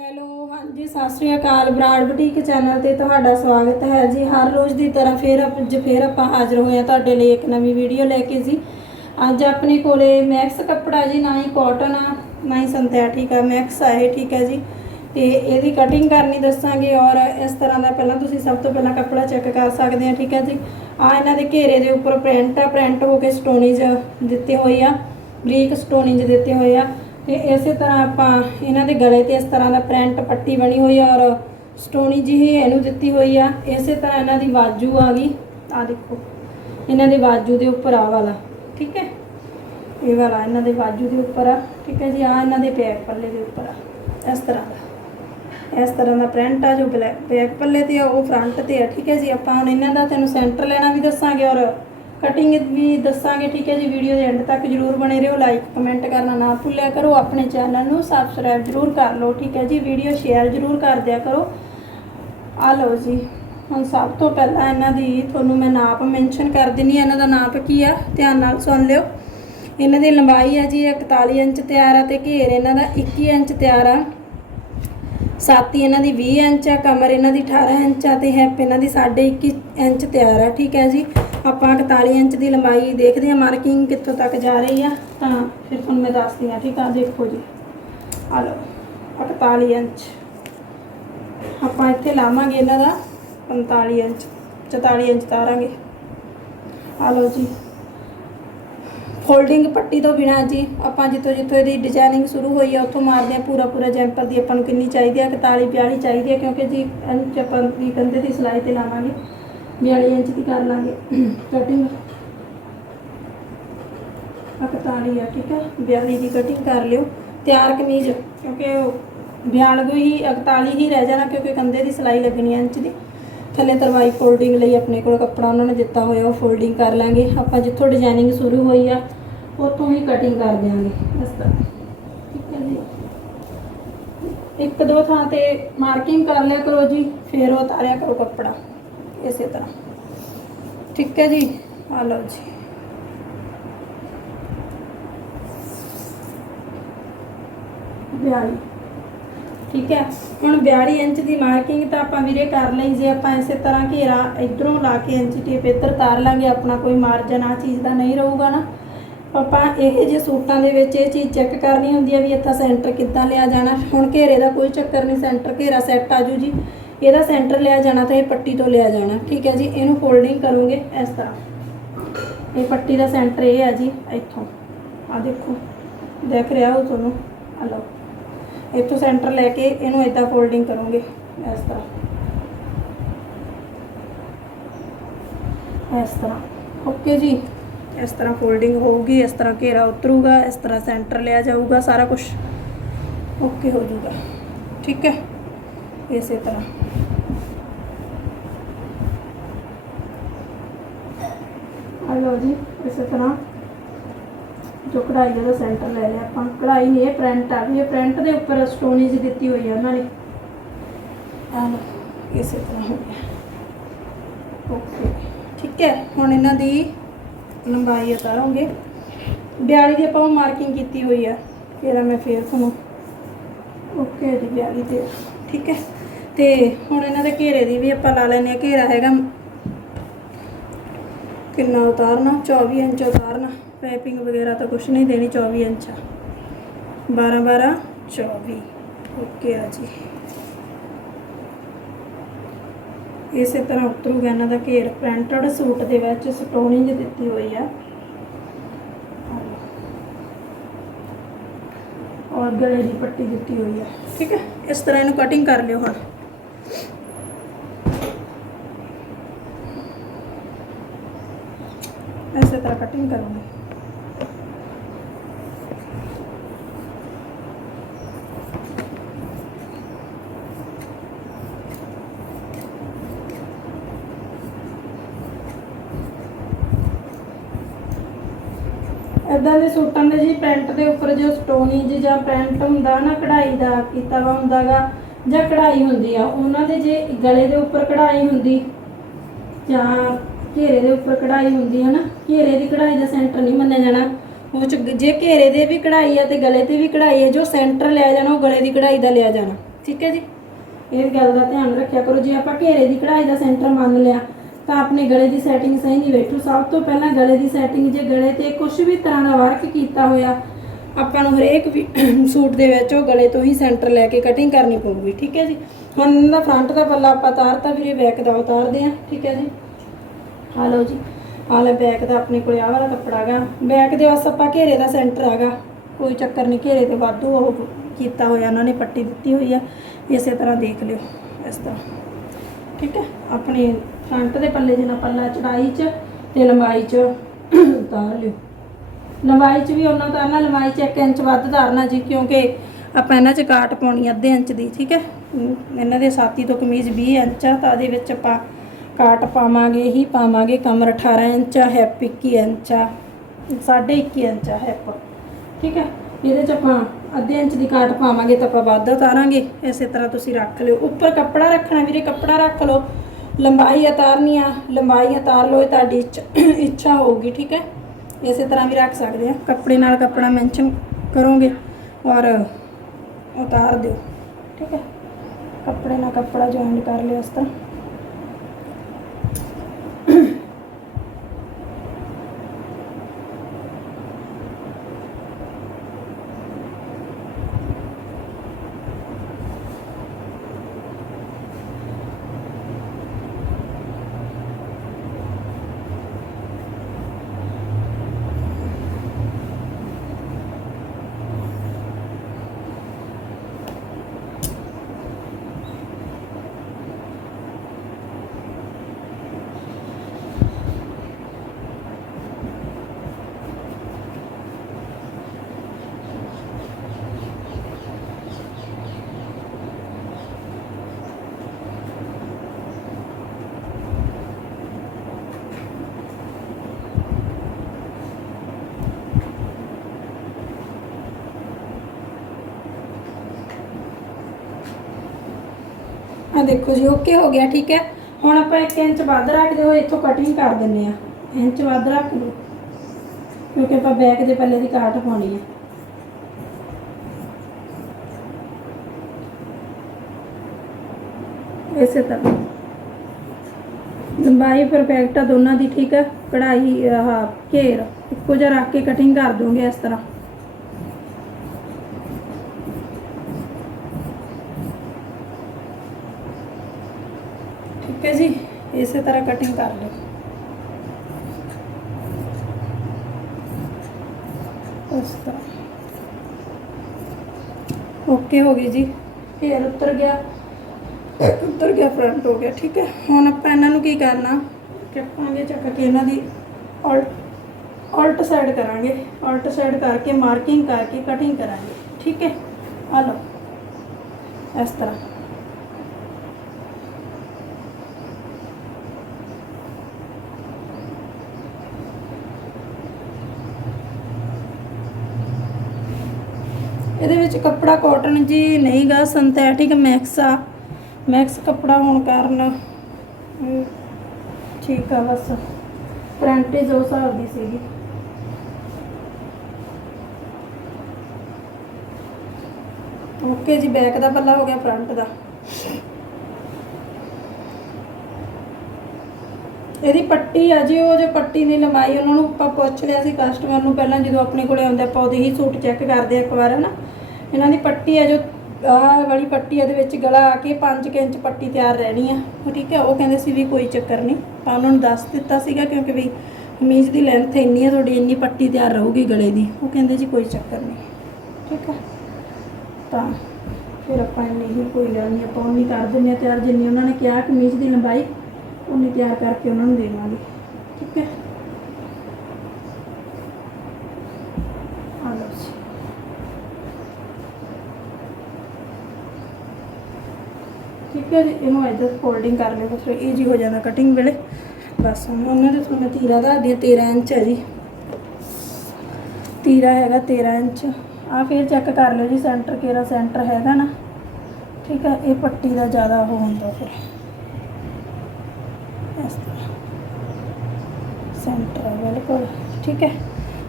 Hello, ਹਾਂਜੀ, ਸਤਿ ਸ਼੍ਰੀ ਅਕਾਲ। ਬਰਾੜ ਬੁਟੀਕ ਚੈਨਲ ਤੇ ਤੁਹਾਡਾ ਸਵਾਗਤ ਹੈ ਜੀ। ਹਰ ਰੋਜ਼ ਦੀ ਤਰ੍ਹਾਂ ਫੇਰ ਆਪ- ਅੱਜ ਫੇਰ ਆਪਾਂ ਹਾਜ਼ਰ ਹੋਏ ਹਾਂ ਤੁਹਾਡੇ ਲਈ ਇੱਕ ਨਵੀਂ ਵੀਡੀਓ ਲੈ ਕੇ ਜੀ। ਅੱਜ ਆਪਣੇ ਕੋਲੇ ਮੈਕਸ ਕੱਪੜਾ ਜੀ, ਨਾ ਹੀ ਕਾਟਨ ਆ, ਨਾ ਹੀ ਸਿੰਥੈਟਿਕ ਆ। ਮੈਕਸ ਆ ਇਹ, ਠੀਕ ਹੈ ਜੀ। ਤੇ ਇਹਦੀ ਕਟਿੰਗ ਕਰਨੀ ਦੱਸਾਂਗੇ ਔਰ ਇਸ ਤਰ੍ਹਾਂ ਦਾ ਪਹਿਲਾਂ ਤੁਸੀਂ ਸਭ ਤੋਂ ਪਹਿਲਾਂ ਕੱਪੜਾ ਚੈੱਕ ਕਰ ਸਕਦੇ ਆ, ਠੀਕ ਹੈ ਜੀ। ਆ ਇਹਨਾਂ ਦੇ ਘੇਰੇ ਦੇ ਉੱਪਰ ਪ੍ਰਿੰਟ ਆ ਪ੍ਰਿੰਟ ਹੋ ਕੇ ਸਟੋਨੇਜ ਦਿੱਤੇ ਹੋਏ ਆ। ਬਰੀਕ ਸਟੋਨੇਜ ਦਿੱਤੇ ਹੋਏ ਆ। ਤੇ ਇਸੇ ਤਰ੍ਹਾਂ ਆਪਾਂ ਇਹਨਾਂ ਦੇ ਗਲੇ ਤੇ ਇਸ ਤਰ੍ਹਾਂ ਦਾ ਪ੍ਰਿੰਟ ਪੱਟੀ ਬਣੀ ਹੋਈ ਆ ਔਰ ਸਟੋਨੀ ਜਿਹੀ ਇਹਨੂੰ ਦਿੱਤੀ ਹੋਈ ਆ। ਇਸੇ ਤਰ੍ਹਾਂ ਇਹਨਾਂ ਦੀ ਬਾਜੂ ਆ ਗਈ। ਆ ਦੇਖੋ, ਇਹਨਾਂ ਦੇ ਬਾਜੂ ਦੇ ਉੱਪਰ ਆ ਵਾਲਾ, ਠੀਕ ਹੈ? ਇਹ ਵਾਲਾ ਇਹਨਾਂ ਦੇ ਬਾਜੂ ਦੇ ਉੱਪਰ ਆ, ਠੀਕ ਹੈ ਜੀ? ਆ ਇਹਨਾਂ ਦੇ ਬੈਕ ਪੱਲੇ ਦੇ ਉੱਪਰ ਆ। ਇਸ ਤਰ੍ਹਾਂ ਦਾ। ਇਸ ਤਰ੍ਹਾਂ ਦਾ ਪ੍ਰਿੰਟ ਆ ਜੋ ਬੈਕ ਪੱਲੇ ਤੇ ਆ, ਉਹ ਫਰੰਟ ਤੇ ਆ, ਠੀਕ ਹੈ ਜੀ? ਆਪਾਂ ਹੁਣ ਇਹਨਾਂ ਦਾ ਤੈਨੂੰ ਸੈਂਟਰ ਲੈਣਾ ਵੀ ਦੱਸਾਂਗੇ ਔਰ ਕਟਿੰਗ ਵੀ ਦੱਸਾਂਗੇ, ਠੀਕ ਹੈ ਜੀ? ਵੀਡੀਓ ਦੇ ਐਂਡ ਤੱਕ ਜਰੂਰ ਬਣੇ ਰਹੋ ਲਾਈਕ ਕਮੈਂਟ ਕਰਨਾ ਨਾ ਭੁੱਲਿਆ ਕਰੋ, ਆਪਣੇ ਚੈਨਲ ਨੂੰ ਸਬਸਕ੍ਰਾਈਬ ਜਰੂਰ ਕਰ ਲਓ, ਠੀਕ ਹੈ ਜੀ? ਵੀਡੀਓ ਸ਼ੇਅਰ ਜਰੂਰ ਕਰ ਦਿਆ ਕਰੋ। ਆ ਲਓ ਜੀ, ਹੁਣ ਸਭ ਤੋਂ ਪਹਿਲਾਂ ਇਹਨਾਂ ਦੀ ਤੁਹਾਨੂੰ ਮੈਂ ਨਾਪ ਮੈਂਸ਼ਨ ਕਰ ਦਿੰਨੀ ਆ ਇਹਨਾਂ ਦਾ ਨਾਪ ਕੀ ਆ? ਧਿਆਨ ਨਾਲ ਸੁਣ ਲਿਓ। ਇਹਨਾਂ ਦੀ ਲੰਬਾਈ ਆ ਜੀ 41 ਇੰਚ ਤਿਆਰ ਆ ਤੇ ਘੇਰ ਇਹਨਾਂ ਦਾ 21 ਇੰਚ ਤਿਆਰ ਆ। ਛਾਤੀ ਇਹਨਾਂ ਦੀ 20 ਇੰਚ ਆ, ਕਮਰ ਇਹਨਾਂ ਦੀ 18 ਇੰਚ ਆ ਤੇ ਹੈਪ ਇਹਨਾਂ ਦੀ 21.5 ਇੰਚ ਤਿਆਰ ਆ, ਠੀਕ ਹੈ ਜੀ? ਆਪਾਂ 41 ਇੰਚ ਦੀ ਲੰਬਾਈ ਦੇਖਦੇ ਹਾਂ ਮਾਰਕਿੰਗ ਕਿੱਥੋਂ ਤੱਕ ਜਾ ਰਹੀ ਆ। ਤਾਂ ਫਿਰ ਤੁਹਾਨੂੰ ਮੈਂ ਦੱਸਦੀ ਆ ਠੀਕ ਆ? ਦੇਖੋ ਜੀ। ਆ ਲਓ 41 ਇੰਚ। ਆਪਾਂ ਇੱਥੇ ਲਾਵਾਂਗੇ ਇਹਨਾਂ ਦਾ 45 ਇੰਚ 44 ਇੰਚ ਤਾਰਾਂਗੇ। ਆ ਲਓ ਜੀ। ਫੋਲਡਿੰਗ ਪੱਟੀ ਤੋਂ ਬਿਨਾ ਜੀ, ਆਪਾਂ ਜਿੱਥੋਂ ਜਿੱਥੋਂ ਇਹਦੀ ਡਿਜ਼ਾਈਨਿੰਗ ਸ਼ੁਰੂ ਹੋਈ ਆ, ਉੱਥੋਂ ਮਾਰਦੇ ਆ ਪੂਰਾ ਪੂਰਾ ਜੈਂਪਰ ਦੀ ਆਪਾਂ ਨੂੰ ਕਿੰਨੀ ਚਾਹੀਦੀ ਆ 41 42 ਚਾਹੀਦੀ ਆ, ਕਿਉਂਕਿ ਜੀ ਇੰਚ ਆਪਾਂ ਦੀ ਕੰਧੇ ਦੀ ਸਿਲਾਈ ਤੇ ਲਾਵਾਂਗੇ। 42 ਇੰਚ ਦੀ ਕਰ ਲਾਂਗੇ। ਕਟਿੰਗ 41 ਆ, ਠੀਕ ਹੈ 42 ਦੀ ਕਟਿੰਗ ਕਰ ਲਿਓ। ਤਿਆਰ ਕਮੀਜ਼, ਕਿਉਂਕਿ ਉਹ 42 ਹੀ 41 ਹੀ ਰਹਿ ਜਾਣਾ, ਕਿਉਂਕਿ ਕੰਧੇ ਦੀ ਸਿਲਾਈ ਲੱਗਣੀ ਆ ਇੰਚ ਦੀ। ਥੱਲੇ ਤਰਵਾਈ ਫੋਲਡਿੰਗ ਲਈ ਆਪਣੇ ਕੋਲ ਕੱਪੜਾ ਉਹਨਾਂ ਨੇ ਦਿੱਤਾ ਹੋਇਆ, ਉਹ ਫੋਲਡਿੰਗ ਕਰ ਲਾਂਗੇ। ਆਪਾਂ ਜਿੱਥੋਂ ਡਿਜ਼ਾਈਨਿੰਗ ਸ਼ੁਰੂ ਹੋਈ ਆ, ਉੱਥੋਂ ਹੀ ਕਟਿੰਗ ਕਰ ਦਿਆਂਗੇ। ਇਸ ਤਰ੍ਹਾਂ ਠੀਕ ਹੈ ਜੀ। ਇੱਕ ਦੋ ਥਾਂ ਤੇ ਮਾਰਕਿੰਗ ਕਰ ਲਿਆ ਕਰੋ ਜੀ, ਫਿਰ ਉਤਾਰਿਆ ਕਰੋ ਕੱਪੜਾ। ਇਸੇ ਤਰ੍ਹਾਂ। ਠੀਕ ਹੈ ਜੀ? ਆ ਲਓ ਜੀ। ਬਿਆਲੀ। ਠੀਕ ਹੈ? ਹੁਣ 42 ਇੰਚ ਦੀ ਮਾਰਕਿੰਗ ਤਾਂ ਆਪਾਂ ਵੀਰੇ ਕਰ ਲਈ, ਜੇ ਆਪਾਂ ਇਸੇ ਤਰ੍ਹਾਂ ਘੇਰਾ ਇਧਰੋਂ ਲਾ ਕੇ ਇੰਚ ਟੇਪ ਇੱਧਰ ਤਾਰ ਲਾਂਗੇ, ਆਪਣਾ ਕੋਈ ਮਾਰਜਨ ਆ ਚੀਜ਼ ਦਾ ਨਹੀਂ ਰਹੂਗਾ ਨਾ। ਆਪਾਂ ਇਹ ਜੇ ਸੂਟਾਂ ਦੇ ਵਿੱਚ ਇਹ ਚੀਜ਼ ਚੈੱਕ ਕਰਨੀ ਹੁੰਦੀ ਹੈ ਵੀ ਇੱਥਾ ਸੈਂਟਰ ਕਿੱਦਾਂ ਲਿਆ ਜਾਣਾ। ਹੁਣ ਘੇਰੇ ਦਾ ਕੋਈ ਚੱਕਰ ਨਹੀਂ ਸੈਂਟਰ ਘੇਰਾ ਸੈੱਟ ਆਜੂ ਜੀ। ਇਹਦਾ ਸੈਂਟਰ ਲਿਆ ਜਾਣਾ ਤਾਂ ਇਹ ਪੱਟੀ ਤੋਂ ਲਿਆ ਜਾਣਾ। ਠੀਕ ਹੈ ਜੀ, ਇਹਨੂੰ ਫੋਲਡਿੰਗ ਕਰੋਗੇ ਇਸ ਤਰ੍ਹਾਂ। ਇਹ ਪੱਟੀ ਦਾ ਸੈਂਟਰ ਇਹ ਹੈ ਜੀ, ਇੱਥੋਂ। ਆ ਦੇਖੋ, ਦੇਖ ਰਿਹਾ ਹੋ ਤੁਹਾਨੂੰ? ਆ ਲਓ। ਇੱਥੋਂ ਸੈਂਟਰ ਲੈ ਕੇ ਇਹਨੂੰ ਇਦਾਂ ਫੋਲਡਿੰਗ ਕਰੋਗੇ ਇਸ ਤਰ੍ਹਾਂ। ਇਸ ਤਰ੍ਹਾਂ। ਓਕੇ ਜੀ, ਇਸ ਤਰ੍ਹਾਂ ਫੋਲਡਿੰਗ ਹੋਊਗੀ, ਇਸ ਤਰ੍ਹਾਂ ਘੇਰਾ ਉਤਰੂਗਾ, ਇਸ ਤਰ੍ਹਾਂ ਸੈਂਟਰ ਲਿਆ ਜਾਊਗਾ ਸਾਰਾ ਕੁਝ ਓਕੇ ਹੋ ਜਾਊਗਾ। ਠੀਕ ਹੈ। ਇਸੇ ਤਰ੍ਹਾਂ। ਆ ਲਓ ਜੀ, ਇਸੇ ਤਰ੍ਹਾਂ ਜੋ ਕਢਾਈ ਦਾ ਸੈਂਟਰ ਲੈ ਲਿਆ ਆਪਾਂ। ਕਢਾਈ ਨਹੀਂ ਇਹ ਪ੍ਰਿੰਟ ਆ ਵੀ ਇਹ ਪ੍ਰਿੰਟ ਦੇ ਉੱਪਰ ਸਟੋਨੀ ਸਟੋਨੇਜ ਦਿੱਤੀ ਹੋਈ ਆ ਉਹਨਾਂ ਨੇ। ਆ ਲਓ, ਇਸੇ ਤਰ੍ਹਾਂ ਹੋ ਗਿਆ। ਓਕੇ, ਠੀਕ ਹੈ, ਹੁਣ ਇਹਨਾਂ ਦੀ ਲੰਬਾਈ ਉਤਾਰਾਂਗੇ। 42 ਦੀ ਆਪਾਂ ਮਾਰਕਿੰਗ ਕੀਤੀ ਹੋਈ ਆ ਫਿਰ ਮੈਂ ਫੇਰ ਤੁਹਾਨੂੰ ਓਕੇ ਜੀ 42 ਤੇ ਠੀਕ ਹੈ। ਤੇ ਹੁਣ ਇਹਨਾਂ ਦੇ ਘੇਰੇ ਦੀ ਵੀ ਆਪਾਂ ਲਾ ਲੈਨੇ ਆ ਘੇਰਾ ਹੈਗਾ ਕਿੰਨਾ ਉਤਾਰਨਾ? 24 ਇੰਚ ਉਤਾਰਨਾ। ਪਾਈਪਿੰਗ ਵਗੈਰਾ ਤਾਂ ਕੁਝ ਨਹੀਂ ਦੇਣੀ 24 ਇੰਚ 12 12 24 ਓਕੇ ਆ ਜੀ। ਇਸੇ ਤਰ੍ਹਾਂ ਉਤਰੂਗਾ ਇਹਨਾਂ ਦਾ ਘੇਰ। ਪ੍ਰਿੰਟਡ ਸੂਟ ਦੇ ਵਿੱਚ ਸਟੋਨਿੰਗ ਦਿੱਤੀ ਹੋਈ ਆ। ਔਰ ਗਲੇ ਦੀ ਪੱਟੀ ਦਿੱਤੀ ਹੋਈ ਆ। ਠੀਕ ਹੈ? ਇਸ ਤਰ੍ਹਾਂ ਇਹਨੂੰ ਕਟਿੰਗ ਕਰ ਲਿਓ ਹੁਣ। ऐसे तरह कटिंग करूँगी ਇਦਾਂ ਦੇ ਸੂਟਾਂ ਦੇ ਜੀ ਪ੍ਰਿੰਟ ਦੇ ਉੱਪਰ ਜੋ ਸਟੋਨੀਜ ਜਾਂ ਪ੍ਰਿੰਟ ਹੁੰਦਾ ਨਾ ਕਢਾਈ ਦਾ ਕੀਤਾ ਵਾ ਹੁੰਦਾਗਾ ਜਾਂ ਕਢਾਈ ਹੁੰਦੀ ਆ ਉਹਨਾਂ ਦੇ ਜੇ ਗਲੇ ਦੇ ਉੱਪਰ ਕਢਾਈ ਹੁੰਦੀ ਜਾਂ ਘੇਰੇ ਦੇ ਉੱਪਰ ਕਢਾਈ ਹੁੰਦੀ ਹੈ ਨਾ, ਘੇਰੇ ਦੀ ਕਢਾਈ ਦਾ ਸੈਂਟਰ ਨਹੀਂ ਮੰਨਿਆ ਜਾਣਾ। ਉਹ ਚ ਜੇ ਘੇਰੇ ਦੇ ਵੀ ਕਢਾਈ ਹੈ ਤੇ ਗਲੇ ਤੇ ਵੀ ਕਢਾਈ ਹੈ ਜੋ ਸੈਂਟਰ ਲਿਆ ਜਾਣਾ, ਉਹ ਗਲੇ ਦੀ ਕਢਾਈ ਦਾ ਲਿਆ ਜਾਣਾ। ਠੀਕ ਹੈ ਜੀ? ਇਹ ਗੱਲ ਦਾ ਧਿਆਨ ਰੱਖਿਆ ਕਰੋ, ਜੇ ਆਪਾਂ ਘੇਰੇ ਦੀ ਕਢਾਈ ਦਾ ਸੈਂਟਰ ਮੰਨ ਲਿਆ, ਤਾਂ ਆਪਣੇ ਗਲੇ ਦੀ ਸੈਟਿੰਗ ਸਹੀ ਨਹੀਂ ਬੈਠੂ। ਸਭ ਤੋਂ ਪਹਿਲਾਂ ਗਲੇ ਦੀ ਸੈਟਿੰਗ ਜੇ ਗਲੇ ਤੇ ਕੁਝ ਵੀ ਤਰ੍ਹਾਂ ਦਾ ਵਰਕ ਕੀਤਾ ਹੋਇਆ, ਆਪਾਂ ਨੂੰ ਹਰੇਕ ਵੀ ਸੂਟ ਦੇ ਵਿੱਚ ਉਹ ਗਲੇ ਤੋਂ ਹੀ ਸੈਂਟਰ ਲੈ ਕੇ ਕਟਿੰਗ ਕਰਨੀ ਪਊਗੀ। ਠੀਕ ਹੈ ਜੀ? ਹੁਣ ਦਾ ਫਰੰਟ ਦਾ ਪੱਲਾ ਆਪਾਂ ਤਾਰਤਾ ਵੀਰੇ ਬੈਕ ਦਾ ਉਤਾਰਦੇ ਆ ਠੀਕ ਹੈ ਜੀ? ਆ ਲਓ ਜੀ। ਆ ਲੈ ਬੈਕ ਦਾ ਆਪਣੇ ਕੋਲੇ, ਆਹ ਵਾਲਾ ਕੱਪੜਾ ਹੈਗਾ ਬੈਕ ਦੇ ਬਸ ਆਪਾਂ ਘੇਰੇ ਦਾ ਸੈਂਟਰ ਹੈਗਾ ਕੋਈ ਚੱਕਰ ਨਹੀਂ ਘੇਰੇ ਤੇ ਵਾਧੂ ਉਹ ਕੀਤਾ ਹੋਇਆ, ਉਹਨਾਂ ਨੇ ਪੱਟੀ ਦਿੱਤੀ ਹੋਈ ਆ। ਇਸੇ ਤਰ੍ਹਾਂ ਦੇਖ ਲਿਓ ਇਸ ਤਰ੍ਹਾਂ। ਠੀਕ ਹੈ? ਆਪਣੇ ਫਰੰਟ ਦੇ ਪੱਲੇ ਜਿੰਨਾ ਪੱਲਾ ਚੜਾਈ 'ਚ ਤੇ ਲੰਬਾਈ 'ਚ। ਉਤਾਰ ਲਿਓ। ਲੰਬਾਈ 'ਚ ਵੀ ਉਹਨਾਂ ਉਤਾਰਨਾ ਲੰਬਾਈ 'ਚ 1 ਇੰਚ ਵੱਧ ਧਾਰਨਾ ਜੀ, ਕਿਉਂਕਿ ਆਪਾਂ ਇਹਨਾਂ 'ਚ ਕਾਟ ਪਾਉਣੀ ਅੱਧੇ ਇੰਚ ਦੀ, ਠੀਕ ਹੈ? ਇਹਨਾਂ ਦੇ ਸਾਥੀ ਤੋਂ ਕਮੀਜ਼ 20 ਇੰਚ ਆ, ਤਾਂ ਉਹਦੇ ਵਿੱਚ ਆਪਾਂ ਕਾਟ ਪਾਵਾਂਗੇ ਹੀ ਪਾਵਾਂਗੇ, ਕਮਰ 18 ਇੰਚ ਆ ਹੈਪ 21 ਇੰਚ ਆ, ਸਾਢੇ 21 ਇੰਚ ਆ ਹੈਪ ਠੀਕ ਹੈ ਇਹਦੇ 'ਚ ਆਪਾਂ ਅੱਧੇ ਇੰਚ ਦੀ ਕਾਟ ਪਾਵਾਂਗੇ ਤਾਂ ਆਪਾਂ ਵੱਧ ਉਤਾਰਾਂਗੇ। ਇਸੇ ਤਰ੍ਹਾਂ ਤੁਸੀਂ ਰੱਖ ਲਿਓ। ਉੱਪਰ ਕੱਪੜਾ ਰੱਖਣਾ ਵੀਰੇ, ਕੱਪੜਾ ਰੱਖ ਲਓ। ਲੰਬਾਈ ਉਤਾਰਨੀ ਆ, ਲੰਬਾਈ ਉਤਾਰ ਲਓ, ਇਹ ਤੁਹਾਡੀ ਇੱਛ- ਇੱਛਾ ਹੋਊਗੀ, ਠੀਕ ਹੈ ਇਸੇ ਤਰ੍ਹਾਂ ਵੀ ਰੱਖ ਸਕਦੇ ਆ। ਕੱਪੜੇ ਨਾਲ ਕੱਪੜਾ ਮੈਂਸ਼ਨ ਕਰੋਗੇ ਔਰ ਉਤਾਰ ਦਿਓ। ਠੀਕ ਹੈ ਕੱਪੜੇ ਨਾਲ ਕੱਪੜਾ ਜੁਆਇੰਟ ਕਰ ਲਿਓ ਇਸ ਤਰ੍ਹਾਂ। ਦੇਖੋ ਜੀ ਓਕੇ ਹੋ ਗਿਆ, ਠੀਕ ਹੈ? ਹੁਣ ਆਪਾਂ 1 ਇੰਚ ਵੱਧ ਰੱਖਦੇ ਹੋਏ ਇੱਥੋਂ ਕਟਿੰਗ ਕਰ ਦਿੰਨੇ ਆ ਇੰਚ ਵੱਧ ਰੱਖ ਲਓ ਕਿਉਂਕਿ ਆਪਾਂ ਬੈਕ ਦੇ ਪੱਲੇ ਦੀ ਕਾਟ ਪਾਉਣੀ ਹੈ। ਇਸੇ ਤਰ੍ਹਾਂ। ਲੰਬਾਈ ਪਰਫੈਕਟ ਆ ਦੋਨਾਂ ਦੀ, ਠੀਕ ਹੈ? ਕਢਾਈ ਆਹ, ਘੇਰ, ਇੱਕੋ ਜਿਹਾ ਰੱਖ ਕੇ ਕਟਿੰਗ ਕਰ ਦੋਗੇ ਇਸ ਤਰ੍ਹਾਂ ਠੀਕ ਹੈ ਜੀ, ਇਸੇ ਤਰ੍ਹਾਂ ਕਟਿੰਗ ਕਰ ਲਓ। ਇਸ ਤਰ੍ਹਾਂ। ਓਕੇ ਹੋ ਗਈ ਜੀ, ਫੇਰ ਉੱਤਰ ਗਿਆ। ਉੱਤਰ ਗਿਆ ਫਰੰਟ ਹੋ ਗਿਆ, ਠੀਕ ਹੈ। ਹੁਣ ਆਪਾਂ ਇਹਨਾਂ ਨੂੰ ਕੀ ਕਰਨਾ? ਚੱਕਾਂਗੇ ਚੱਕ ਕੇ ਇਹਨਾਂ ਦੀ ਉਲਟ ਉਲਟ ਸਾਈਡ ਕਰਾਂਗੇ। ਉਲਟ ਸਾਈਡ ਕਰਕੇ ਮਾਰਕਿੰਗ ਕਰਕੇ ਕਟਿੰਗ ਕਰਾਂਗੇ, ਠੀਕ ਹੈ। ਆ ਲਓ, ਇਸ ਤਰ੍ਹਾਂ। ਇਹਦੇ ਵਿੱਚ ਕੱਪੜਾ ਕਾਟਨ ਜੀ ਨਹੀਂਗਾ ਸਿੰਥੈਟਿਕ ਮੈਕਸ ਆ। ਮੈਕਸ ਕੱਪੜਾ ਹੋਣ ਕਾਰਨ ਠੀਕ ਆ ਬਸ। ਪ੍ਰਿੰਟੇਜ ਉਸ ਹਿਸਾਬ ਦੀ ਸੀਗੀ। ਓਕੇ ਜੀ ਬੈਕ ਦਾ ਪੱਲਾ ਹੋ ਗਿਆ ਫਰੰਟ ਦਾ। ਇਹਦੀ ਪੱਟੀ ਆ ਜੀ, ਉਹ ਜੋ ਪੱਟੀ ਦੀ ਲੰਬਾਈ, ਉਹਨਾਂ ਨੂੰ ਆਪਾਂ ਪੁੱਛ ਲਿਆ ਸੀ ਕਸਟਮਰ ਨੂੰ ਪਹਿਲਾਂ, ਜਦੋਂ ਆਪਣੇ ਕੋਲੇ ਆਉਂਦੇ, ਆਪਾਂ ਉਹਦੇ ਹੀ ਸੂਟ ਚੈੱਕ ਕਰਦੇ ਆ ਇੱਕ ਵਾਰ, ਹਨਾ? ਇਹਨਾਂ ਦੀ ਪੱਟੀ ਹੈ ਜੋ, ਆਹ ਵਾਲੀ ਪੱਟੀ ਇਹਦੇ ਵਿੱਚ ਗਲਾ ਆ ਕੇ 5 ਇੰਚ ਪੱਟੀ ਤਿਆਰ ਰਹਿਣੀ ਆ। ਉਹ ਠੀਕ ਹੈ, ਉਹ ਕਹਿੰਦੇ ਸੀ ਵੀ ਕੋਈ ਚੱਕਰ ਨਹੀਂ। ਆਪਾਂ ਉਹਨਾਂ ਨੂੰ ਦੱਸ ਦਿੱਤਾ ਸੀਗਾ ਕਿਉਂਕਿ ਵੀ ਕਮੀਜ਼ ਦੀ ਲੈਂਥ ਇੰਨੀ ਹੈ, ਤੁਹਾਡੀ ਇੰਨੀ ਪੱਟੀ ਤਿਆਰ ਰਹੂਗੀ ਗਲੇ ਦੀ। ਉਹ ਕਹਿੰਦੇ ਜੀ ਕੋਈ ਚੱਕਰ ਨਹੀਂ। ਠੀਕ ਹੈ। ਤਾਂ ਫਿਰ ਆਪਾਂ ਇੰਨੀ ਹੀ ਕੋਈ ਗੱਲ ਨਹੀਂ, ਆਪਾਂ ਉਨੀ ਕਰ ਦਿੰਦੇ ਹਾਂ ਤਿਆਰ। ਜਿੰਨੀ ਉਹਨਾਂ ਨੇ ਕਿਹਾ ਕਮੀਜ਼ ਦੀ ਲੰਬਾਈ, ਉਨੀ ਤਿਆਰ ਕਰਕੇ ਉਹਨਾਂ ਨੂੰ ਦੇਵਾਂਗੇ। ਠੀਕ ਹੈ ਆ ਲਓ ਜੀ ਠੀਕ ਹੈ ਜੀ ਇਹਨੂੰ ਇੱਧਰ ਫੋਲਡਿੰਗ ਕਰ ਲਿਓ ਫਿਰ ਈਜੀ ਹੋ ਜਾਂਦਾ ਕਟਿੰਗ ਵੇਲੇ। ਬਸ ਹੁਣ ਉਹਨਾਂ ਦੇ ਤੁਹਾਨੂੰ ਤੀਰਾ ਦੱਸਦੀ ਹਾਂ 13 ਇੰਚ ਹੈ ਜੀ। ਤੀਰਾ ਹੈਗਾ 13 ਇੰਚ। ਆ ਫਿਰ ਚੈੱਕ ਕਰ ਲਿਓ ਜੀ ਸੈਂਟਰ ਕਿਹੜਾ ਸੈਂਟਰ ਹੈਗਾ ਨਾ। ਠੀਕ ਹੈ, ਇਹ ਪੱਟੀ ਦਾ ਜ਼ਿਆਦਾ ਉਹ ਹੁੰਦਾ ਫਿਰ। ਇਸ ਤਰ੍ਹਾਂ। ਸੈਂਟਰ ਬਿਲਕੁਲ। ਠੀਕ ਹੈ,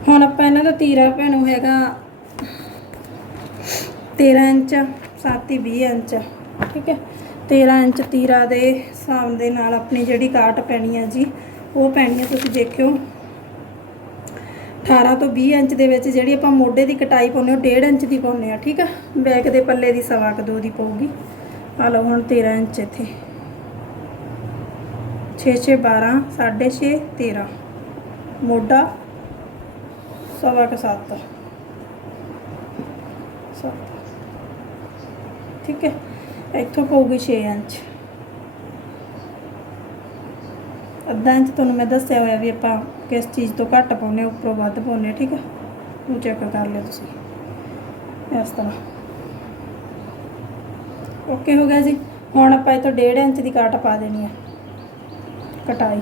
ਹੁਣ ਆਪਾਂ ਇਹਨਾਂ ਦਾ ਤੀਰਾ ਭੈਣੋ ਹੈਗਾ 13 ਇੰਚ 7 ਹੀ 20 ਇੰਚ। ਠੀਕ ਹੈ 13 ਇੰਚ ਤੀਰਾ ਦੇ ਹਿਸਾਬ ਦੇ ਨਾਲ ਆਪਣੀ ਜਿਹੜੀ ਕਾਟ ਪੈਣੀ ਹੈ ਜੀ, ਉਹ ਪੈਣੀ ਹੈ ਤੁਸੀਂ ਦੇਖਿਓ। 18 ਤੋਂ 20 ਇੰਚ ਦੇ ਵਿੱਚ ਜਿਹੜੀ ਆਪਾਂ ਮੋਢੇ ਦੀ ਕਟਾਈ ਪਾਉਂਦੇ ਹਾਂ 1.5 ਇੰਚ ਦੀ ਪਾਉਂਦੇ ਆ ਠੀਕ ਆ? ਬੈਕ ਦੇ ਪੱਲੇ ਦੀ ਸਵਾ ਕੁ ਦੋ ਦੀ ਪਊਗੀ। ਆ ਲਓ ਹੁਣ 13 ਇੰਚ ਇੱਥੇ। 6 6 12 6.5 13 ਮੋਢਾ ਸਵਾ ਕੁ ਸੱਤ। ਸੱਤ। ਠੀਕ ਹੈ? ਇੱਥੋਂ ਪਊਗੀ 6 ਇੰਚ। ਅੱਧਾ ਇੰਚ ਤੁਹਾਨੂੰ ਮੈਂ ਦੱਸਿਆ ਹੋਇਆ ਵੀ ਆਪਾਂ ਕਿਸ ਚੀਜ਼ ਤੋਂ ਘੱਟ ਪਾਉਨੇ ਉੱਪਰੋਂ ਵੱਧ ਪਾਉਨੇ ਠੀਕ ਆ? ਉਹ ਚੈੱਕ ਕਰ ਲਿਓ ਤੁਸੀਂ। ਇਸ ਤਰ੍ਹਾਂ। ਓਕੇ ਹੋ ਗਿਆ ਜੀ। ਹੁਣ ਆਪਾਂ ਇਹ ਤੋਂ 1.5 ਇੰਚ ਦੀ ਕਾਟ ਪਾ ਦੇਣੀ ਹੈ ਕਟਾਈ।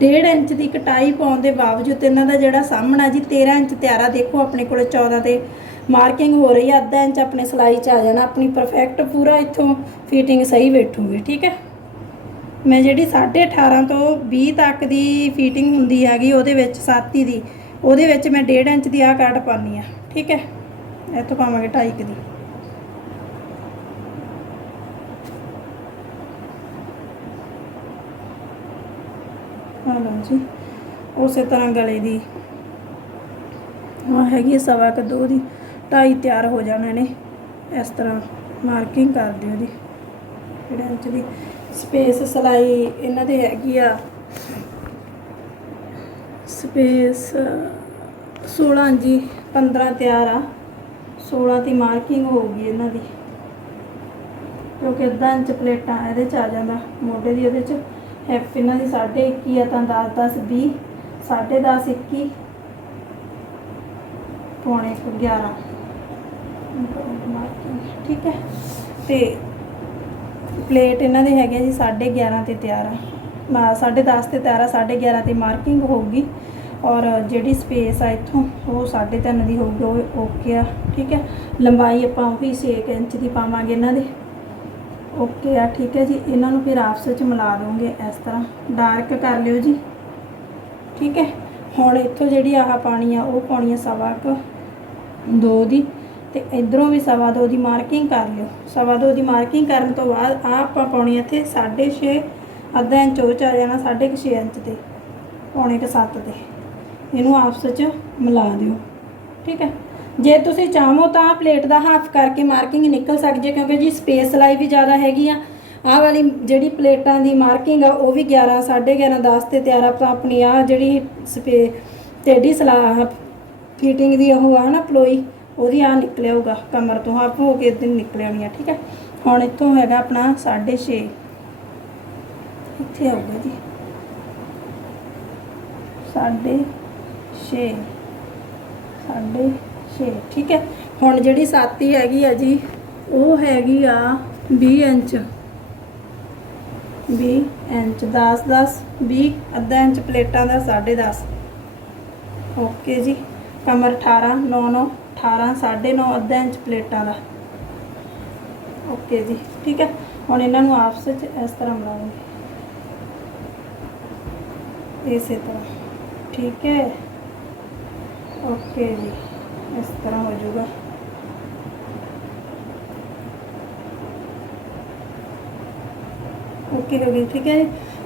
ਡੇਢ ਇੰਚ ਦੀ ਕਟਾਈ ਪਾਉਣ ਦੇ ਬਾਵਜੂਦ ਇਹਨਾਂ ਦਾ ਜਿਹੜਾ ਸਾਹਮਣਾ ਜੀ 13 ਇੰਚ ਤਿਆਰਾ ਦੇਖੋ ਆਪਣੇ ਕੋਲ 14 ਤੇ ਮਾਰਕਿੰਗ ਹੋ ਰਹੀ ਹੈ ਅੱਧਾ ਇੰਚ ਆਪਣੇ ਸਲਾਈ ਚ ਆ ਜਾਣਾ, ਆਪਣੀ ਪਰਫੈਕਟ ਪੂਰਾ ਇੱਥੋਂ ਫਿਟਿੰਗ ਸਹੀ ਬੈਠੂਗੀ, ਠੀਕ ਹੈ? ਮੈਂ ਜਿਹੜੀ 18.5 ਤੋਂ 20 ਤੱਕ ਦੀ ਫਿਟਿੰਗ ਹੁੰਦੀ ਹੈਗੀ, ਉਹਦੇ ਵਿੱਚ 7 ਦੀ, ਉਹਦੇ ਵਿੱਚ ਮੈਂ 1.5 ਇੰਚ ਦੀ ਆ ਕਾਟ ਪਾਉਣੀ ਆ ਠੀਕ ਹੈ? ਇੱਥੋਂ ਪਾਵਾਂਗੇ 2.5 ਦੀ। ਹਾਂ ਲਓ ਜੀ, ਉਸੇ ਤਰ੍ਹਾਂ ਗਲੇ ਦੀ ਆ ਹੈਗੀ ਸਵਾ ਕ ਦੋ ਦੀ, ਢਾਈ ਤਿਆਰ ਹੋ ਜਾਣਾ ਨੇ ਇਸ ਤਰ੍ਹਾਂ ਮਾਰਕਿੰਗ ਕਰ ਦਿਓ ਦੀ ਜਿਹੜਾ ਇੰਚ ਦੀ ਸਪੇਸ ਸਲਾਈ ਇਹਨਾਂ ਦੇ ਹੈਗੀ ਆ। ਸਪੇਸ 16 ਜੀ 15 ਤਿਆਰ ਆ। 16 ਦੀ ਮਾਰਕਿੰਗ ਹੋਊਗੀ ਇਹਨਾਂ ਦੀ। ਕਿਉਂਕਿ ਅੱਧਾ ਇੰਚ ਪਲੇਟਾਂ ਇਹਦੇ ਚ ਆ ਜਾਂਦਾ, ਮੋਢੇ ਦੀ ਉਹਦੇ ਚ। ਐਫ ਇਹਨਾਂ ਦੀ 21 ਆ ਤਾਂ 10 10 20 10.5 21 ਪੌਣੇ ਕੁ 11 ਠੀਕ ਹੈ। ਤੇ ਪਲੇਟ ਇਹਨਾਂ ਦੇ ਹੈਗੇ ਜੀ 11.5 ਤੇ ਤਿਆਰ ਆ। ਮਾ 10.5 ਤੇ ਤਿਆਰ ਆ 11.5 ਤੇ ਮਾਰਕਿੰਗ ਹੋਊਗੀ। ਔਰ ਜਿਹੜੀ ਸਪੇਸ ਆ ਇੱਥੋਂ, ਉਹ 3.5 ਦੀ ਹੋਊਗੀ, ਉਹ ਓਕੇ ਆ। ਠੀਕ ਹੈ। ਲੰਬਾਈ ਆਪਾਂ ਉਹੀ 6 ਇੰਚ ਦੀ ਪਾਵਾਂਗੇ ਇਹਨਾਂ ਦੇ। ਓਕੇ ਆ, ਠੀਕ ਹੈ ਜੀ। ਇਹਨਾਂ ਨੂੰ ਫਿਰ ਆਪਸ ਵਿੱਚ ਮਿਲਾ ਦੋਗੇ ਇਸ ਤਰ੍ਹਾਂ। ਡਾਰਕ ਕਰ ਲਿਓ ਜੀ। ਠੀਕ ਹੈ। ਹੁਣ ਇੱਥੋਂ ਜਿਹੜੀ ਆਹ ਪਾਣੀ ਆ, ਉਹ ਪਾਉਣੀ ਆ ਸਵਾ ਕੁ ਦੋ ਦੀ। ਤੇ ਇਧਰੋਂ ਵੀ ਸਵਾ ਦੋ ਦੀ ਮਾਰਕਿੰਗ ਕਰ ਲਿਓ। ਸਵਾ ਦੋ ਦੀ ਮਾਰਕਿੰਗ ਕਰਨ ਤੋਂ ਬਾਅਦ ਆ ਆਪਾਂ ਪਾਉਣੀ ਇੱਥੇ 6.5 ਅੱਧਾ ਇੰਚ ਉਹ ਚ ਆ ਜਾਣਾ 6.5 ਇੰਚ ਤੇ, ਪੌਣੇ ਕੁ 7 ਤੇ। ਇਹਨੂੰ ਆਪਸ ਵਿੱਚ ਮਿਲਾ ਦਿਓ। ਠੀਕ ਹੈ। ਜੇ ਤੁਸੀਂ ਚਾਹੋ ਤਾਂ ਪਲੇਟ ਦਾ ਹਾਫ ਕਰਕੇ ਮਾਰਕਿੰਗ ਨਿਕਲ ਸਕਦੀ ਹੈ, ਕਿਉਂਕਿ ਜੀ ਸਪੇਸ ਲਾਈ ਵੀ ਜ਼ਿਆਦਾ ਹੈਗੀ ਆ। ਆਹ ਵਾਲੀ ਜਿਹੜੀ ਪਲੇਟਾਂ ਦੀ ਮਾਰਕਿੰਗ ਆ, ਉਹ ਵੀ 11 11.5 10 ਤੇ ਤਿਆਰ ਆਪਾਂ ਆਪਣੀ ਆ ਜਿਹੜੀ ਸਪੇ ਟੇਢੀ ਸਲਾਹ ਫਿਟਿੰਗ ਦੀ ਉਹ ਆ ਨਾ ਪਲੋਈ ਉਹਦੀ ਆ ਨਿਕਲਿਆ ਹੋਊਗਾ, ਕਮਰ ਤੋਂ ਹਾਫ ਹੋ ਕੇ ਇਦਾਂ ਨਿਕਲ ਆਉਣੀ ਆ, ਠੀਕ ਹੈ ਹੁਣ ਇੱਥੋਂ ਹੈਗਾ ਆਪਣਾ 6.5 ਇੱਥੇ ਆਊਗਾ ਜੀ। 6.5 ਸਾਢੇ 6 ਠੀਕ ਹੈ। ਹੁਣ ਜਿਹੜੀ ਸਾਤੀ ਹੈਗੀ ਆ ਜੀ, ਉਹ ਹੈਗੀ ਆ 20 ਇੰਚ। 20 ਇੰਚ 10 10 20 ਅੱਧਾ ਇੰਚ ਪਲੇਟਾਂ ਦਾ 10.5 ਓਕੇ ਜੀ। ਕਮਰ 18 9 9 18 9.5 ਅੱਧਾ ਇੰਚ ਪਲੇਟਾਂ ਦਾ। ਓਕੇ ਜੀ, ਠੀਕ ਹੈ। ਹੁਣ ਇਹਨਾਂ ਨੂੰ ਆਪਸ ਵਿੱਚ ਇਸ ਤਰ੍ਹਾਂ ਬਣਾਉਂਗੇ ਇਸੇ ਤਰ੍ਹਾਂ, ਠੀਕ ਹੈ। ਓਕੇ ਜੀ। ਇਸ ਤਰ੍ਹਾਂ ਹੋ ਜਾਊਗਾ। ਓਕੇ ਹੋ ਗਈ, ਠੀਕ ਹੈ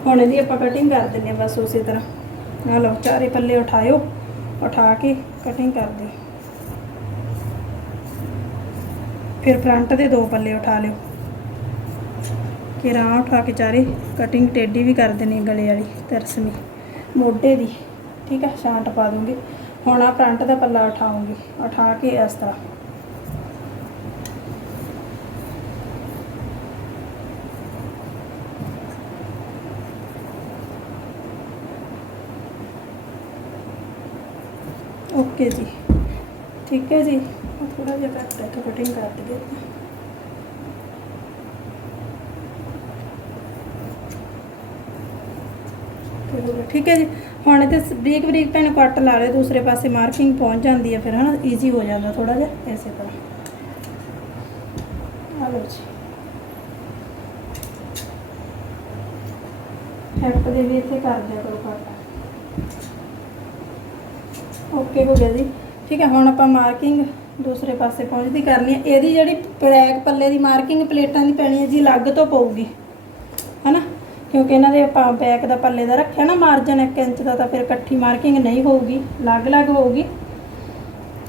ਹੁਣ ਇਹਦੀ ਆਪਾਂ ਕਟਿੰਗ ਕਰ ਦਿੰਦੇ ਬਸ ਉਸੇ ਤਰ੍ਹਾਂ। ਆ ਲਓ, ਚਾਰੇ ਪੱਲੇ ਉਠਾਇਓ, ਉਠਾ ਕੇ ਕਟਿੰਗ ਕਰ ਦਿਓ ਫਿਰ ਫਰੰਟ ਦੇ ਦੋ ਪੱਲੇ ਉਠਾ ਲਿਓ। ਕਿਰਾਂ ਉਠਾ ਕੇ ਚਾਰੇ ਕਟਿੰਗ ਟੇਢੀ ਵੀ ਕਰ ਦੇਣੀ ਗਲੇ ਵਾਲੀ ਤਰਸਮੀ ਮੋਢੇ ਦੀ, ਠੀਕ ਹੈ, ਛਾਂਟ ਪਾ ਦੂੰਗੀ। ਹੁਣ ਆ ਫਰੰਟ ਦਾ ਪੱਲਾ ਉਠਾਉਂਗੀ, ਉਠਾ ਕੇ ਇਸ ਤਰ੍ਹਾਂ। ਓਕੇ ਜੀ। ਠੀਕ ਹੈ ਜੀ। ਥੋੜਾ ਜਿਹਾ ਘੱਟ ਹੈ ਕਟਿੰਗ ਕਰ ਦਈਏ ਆਪਾਂ। ਤੇ ਹੋ ਗਿਆ, ਠੀਕ ਹੈ ਜੀ। ਹੁਣ ਇਹਦੇ ਬਰੀਕ ਬਰੀਕ ਭੈਣ ਕੱਟ ਲਾ ਲਿਓ, ਦੂਸਰੇ ਪਾਸੇ ਮਾਰਕਿੰਗ ਪਹੁੰਚ ਜਾਂਦੀ ਹੈ ਫਿਰ, ਹਨਾ? ਈਜ਼ੀ ਹੋ ਜਾਂਦਾ ਥੋੜਾ ਜਿਹਾ, ਇਸੇ ਤਰ੍ਹਾਂ। ਆ ਲਓ ਜੀ। ਹੈਪ ਦੇ ਵੀ ਇੱਥੇ ਕਰ ਦਿਆ ਕਰੋ ਕੱਟ ਓਕੇ ਹੋ ਗਿਆ ਜੀ। ਠੀਕ ਹੈ, ਹੁਣ ਆਪਾਂ ਮਾਰਕਿੰਗ ਦੂਸਰੇ ਪਾਸੇ ਪਹੁੰਚਦੀ ਕਰਨੀ ਹੈ। ਇਹਦੀ ਜਿਹੜੀ ਬੈਕ ਪੱਲੇ ਦੀ ਮਾਰਕਿੰਗ ਪਲੇਟਾਂ ਦੀ ਪੈਣੀ ਹੈ ਜੀ, ਅਲੱਗ ਤੋਂ ਪਊਗੀ। ਹਨਾ? ਕਿਉਂਕਿ ਇਹਨਾਂ ਦੇ ਆਪਾਂ ਬੈਕ ਦਾ ਪੱਲੇ ਦਾ ਰੱਖਿਆ ਨਾ ਮਾਰਜਨ 1 ਇੰਚ ਦਾ, ਤਾਂ ਫਿਰ ਇਕੱਠੀ ਮਾਰਕਿੰਗ ਨਹੀਂ ਹੋਊਗੀ, ਅਲੱਗ-ਅਲੱਗ ਹੋਊਗੀ।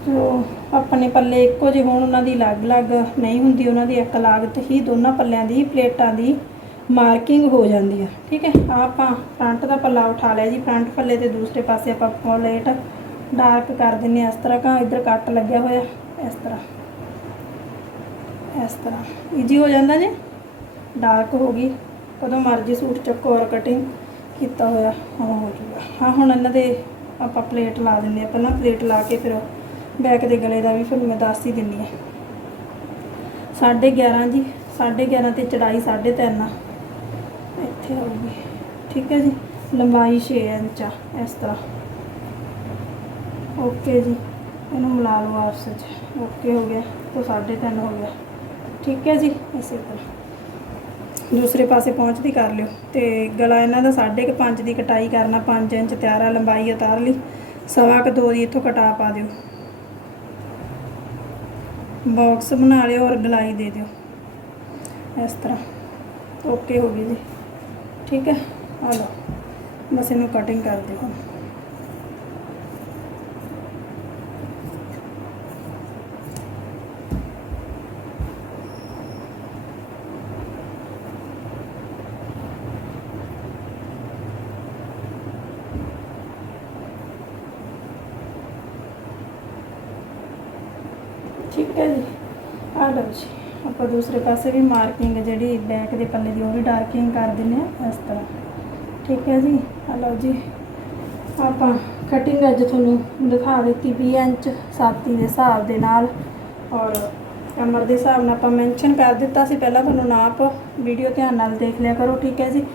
ਜੋ ਆਪਣੇ ਪੱਲੇ ਇੱਕੋ ਜਿਹੇ ਹੋਣ, ਉਹਨਾਂ ਦੀ ਅਲੱਗ-ਅਲੱਗ ਨਹੀਂ ਹੁੰਦੀ, ਉਹਨਾਂ ਦੀ ਇੱਕ ਲਾਗਤ ਹੀ ਦੋਨਾਂ ਪੱਲਿਆਂ ਦੀ, ਪਲੇਟਾਂ ਦੀ ਮਾਰਕਿੰਗ ਹੋ ਜਾਂਦੀ ਆ। ਠੀਕ ਹੈ, ਆਹ ਆਪਾਂ ਫਰੰਟ ਦਾ ਪੱਲਾ ਉਠਾ ਲਿਆ ਜੀ। ਫਰੰਟ ਪੱਲੇ ਤੇ ਦੂਸਰੇ ਪਾਸੇ ਆਪਾਂ ਪਲੇਟ ਡਾਰਕ ਕਰ ਦਿੰਨੇ ਆ ਇਸ ਤਰ੍ਹਾਂ ਕਾ ਇੱਧਰ ਕੱਟ ਲੱਗਿਆ ਹੋਇਆ। ਇਸ ਤਰ੍ਹਾਂ। ਇਸ ਤਰ੍ਹਾਂ। ਈਜੀ ਹੋ ਜਾਂਦਾ ਜੀ? ਡਾਰਕ ਹੋ ਗਈ। ਕਦੋਂ ਮਰਜ਼ੀ ਸੂਟ ਚੱਕੋ ਔਰ ਕਟਿੰਗ ਕੀਤਾ ਹੋਇਆ ਉਹ ਹੋ ਜੂਗਾ। ਹਾਂ, ਹੁਣ ਇਹਨਾਂ ਦੇ ਆਪਾਂ ਪਲੇਟ ਲਾ ਦਿੰਦੇ ਆ। ਪਹਿਲਾਂ ਪਲੇਟ ਲਾ ਕੇ ਫਿਰ ਬੈਕ ਦੇ ਗਲੇ ਦਾ ਵੀ ਫਿਰ ਮੈਂ ਦੱਸ ਹੀ ਦਿੰਨੀ ਆ। ਸਾਢੇ 11 ਜੀ, ਸਾਢੇ 11 ਤੇ ਚੜਾਈ 3.5 ਆ। ਇੱਥੇ ਆਊਗੀ। ਠੀਕ ਹੈ ਜੀ? ਲੰਬਾਈ 6 ਇੰਚ ਆ, ਇਸ ਤਰ੍ਹਾਂ। ਓਕੇ ਜੀ। ਇਹਨੂੰ ਮਿਲਾ ਲਓ ਆਪਸ ਵਿੱਚ। ਓਕੇ ਹੋ ਗਿਆ। ਤਾਂ 3.5 ਹੋ ਗਿਆ। ਠੀਕ ਹੈ ਜੀ? ਇਸੇ ਤਰ੍ਹਾਂ। ਦੂਸਰੇ ਪਾਸੇ ਪਹੁੰਚਦੀ ਕਰ ਲਿਓ। ਤੇ ਗਲਾ ਇਹਨਾਂ ਦਾ 5.5 ਦੀ ਕਟਾਈ ਕਰਨਾ 5 ਇੰਚ ਤਿਆਰ ਆ ਲੰਬਾਈ ਉਤਾਰ ਲਈ ਸਵਾ ਕੁ ਦੋ ਦੀ ਇੱਥੋਂ ਕਟਾ ਪਾ ਦਿਓ। ਬਾਕਸ ਬਣਾ ਲਿਓ ਔਰ ਗਲਾਈ ਦੇ ਦਿਓ। ਇਸ ਤਰ੍ਹਾਂ। ਓਕੇ ਹੋ ਗਈ ਜੀ। ਠੀਕ ਹੈ? ਆ ਲਓ। ਬਸ ਇਹਨੂੰ ਕਟਿੰਗ ਕਰ ਦਿਓ ਹੁਣ ਠੀਕ ਹੈ ਜੀ ਆ ਲਓ ਜੀ ਆਪਾਂ ਦੂਸਰੇ ਪਾਸੇ ਵੀ ਮਾਰਕਿੰਗ ਜਿਹੜੀ ਬੈਕ ਦੇ ਪੱਲੇ ਦੀ, ਉਹ ਵੀ ਡਾਰਕਿੰਗ ਕਰ ਦਿੰਨੇ ਆ ਇਸ ਤਰ੍ਹਾਂ। ਠੀਕ ਹੈ ਜੀ? ਆ ਲਓ ਜੀ। ਆਪਾਂ ਕਟਿੰਗ ਅੱਜ ਤੁਹਾਨੂੰ ਦਿਖਾ ਦਿੱਤੀ 20 ਇੰਚ, ਸਾਤੀ ਦੇ ਹਿਸਾਬ ਦੇ ਨਾਲ। ਔਰ ਕਮਰ ਦੇ ਹਿਸਾਬ ਨਾਲ ਆਪਾਂ ਮੈਂਸ਼ਨ ਕਰ ਦਿੱਤਾ ਸੀ। ਪਹਿਲਾਂ ਤੁਹਾਨੂੰ ਨਾਪ ਵੀਡੀਓ ਧਿਆਨ ਨਾਲ ਦੇਖ ਲਿਆ ਕਰੋ, ਠੀਕ ਹੈ ਜੀ?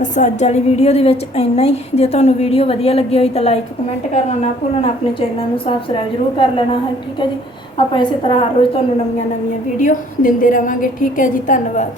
ਬਸ ਅੱਜ ਵਾਲੀ ਵੀਡੀਓ ਦੇ ਵਿੱਚ ਇੰਨਾ ਹੀ। ਜੇ ਤੁਹਾਨੂੰ ਵੀਡੀਓ ਵਧੀਆ ਲੱਗੀ ਹੋਈ ਤਾਂ ਲਾਈਕ ਕਮੈਂਟ ਕਰਨਾ ਨਾ ਭੁੱਲਣਾ। ਆਪਣੇ ਚੈਨਲ ਨੂੰ ਸਬਸਕ੍ਰਾਈਬ ਜ਼ਰੂਰ ਕਰ ਲੈਣਾ ਹੈ, ਠੀਕ ਹੈ ਜੀ? ਆਪਾਂ ਇਸੇ ਤਰ੍ਹਾਂ ਹਰ ਰੋਜ਼ ਤੁਹਾਨੂੰ ਨਵੀਆਂ ਨਵੀਆਂ ਵੀਡੀਓ ਦਿੰਦੇ ਰਵਾਂਗੇ। ਠੀਕ ਹੈ ਜੀ, ਧੰਨਵਾਦ।